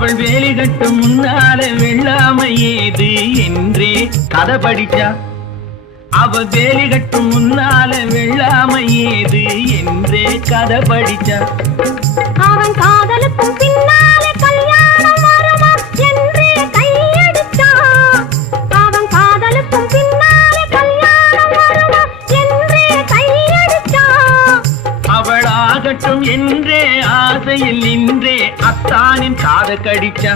அவள் வேலி கட்டும் முன்னால வெள்ளாமை ஏது என்றே கதை படிச்சா. அவ வேலி கட்டும் முன்னால வெள்ளாமை ஏது என்றே கதை படிச்சா. அவன் காதலுக்கும் பின்னாலே கல்யாணம் வருமா என்றே கையடிச்சா. அவன் காதலுக்கும் பின்னாலே கல்யாணம் வருமா என்றே கையடிச்சா. அவளாகட்டும் என்றே ஆசையில் நின்றே அத்தானின் காத கடிச்சா.